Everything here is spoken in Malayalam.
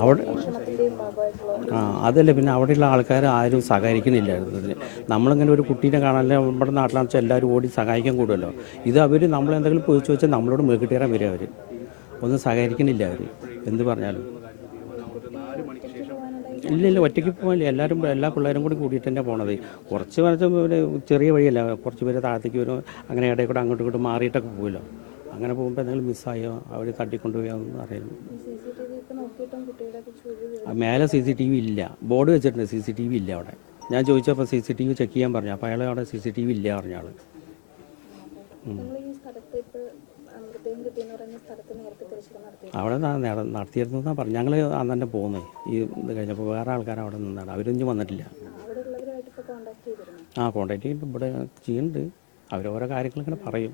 അവിടെ അതല്ല, പിന്നെ അവിടെയുള്ള ആൾക്കാർ ആരും സഹകരിക്കുന്നില്ലായിരുന്നു ഇതിന്. നമ്മളിങ്ങനെ ഒരു കുട്ടീനെ കാണാൻ നമ്മുടെ നാട്ടിലാണെന്ന് വെച്ചാൽ എല്ലാവരും ഓടി സഹായിക്കാൻ കൂടുമല്ലോ. ഇത് അവർ നമ്മളെന്തെങ്കിലും ചോദിച്ചു വെച്ചാൽ നമ്മളോട് മേക്കിട്ടേറാൻ വരിക. അവർ ഒന്നും സഹകരിക്കുന്നില്ല. അവർ എന്ത് പറഞ്ഞാലും ഇല്ല, ഒറ്റയ്ക്ക് പോകാനില്ല. എല്ലാ പിള്ളേരും കൂടി കൂടിയിട്ട് തന്നെ പോണത്. കുറച്ച് ഒരു ചെറിയ വഴിയല്ല, കുറച്ച് പേര് താഴത്തേക്ക് വരും, അങ്ങനെ ഇടയിൽ കൂടെ അങ്ങോട്ടും ഇങ്ങോട്ടും മാറിയിട്ടൊക്കെ പോകുമല്ലോ. അങ്ങനെ പോകുമ്പോൾ എന്തെങ്കിലും മിസ്സായോ, അവർ തട്ടിക്കൊണ്ടുപോയാന്ന് അറിയുന്നു. മേലെ CCTV ഇല്ല, ബോർഡ് വെച്ചിട്ടുണ്ട്, CCTV ഇല്ല അവിടെ. ഞാൻ ചോദിച്ചപ്പോൾ CCTV ചെക്ക് ചെയ്യാൻ പറഞ്ഞു. അപ്പോൾ അയാൾ അവിടെ CCTV ഇല്ല പറഞ്ഞാൾ. അവിടെ നടത്തിയിരുന്നു എന്നാണ് പറഞ്ഞു. ഞങ്ങൾ അന്ന് തന്നെ പോകുന്നത്. ഈ ഇത് കഴിഞ്ഞപ്പോൾ വേറെ ആൾക്കാർ അവിടെ നിന്നാണ്, അവരൊന്നും വന്നിട്ടില്ല. കോൺടാക്ട് ചെയ്തിട്ട് ഇവിടെ ചെയ്യുന്നുണ്ട്. അവർ ഓരോ കാര്യങ്ങൾ ഇങ്ങനെ പറയും.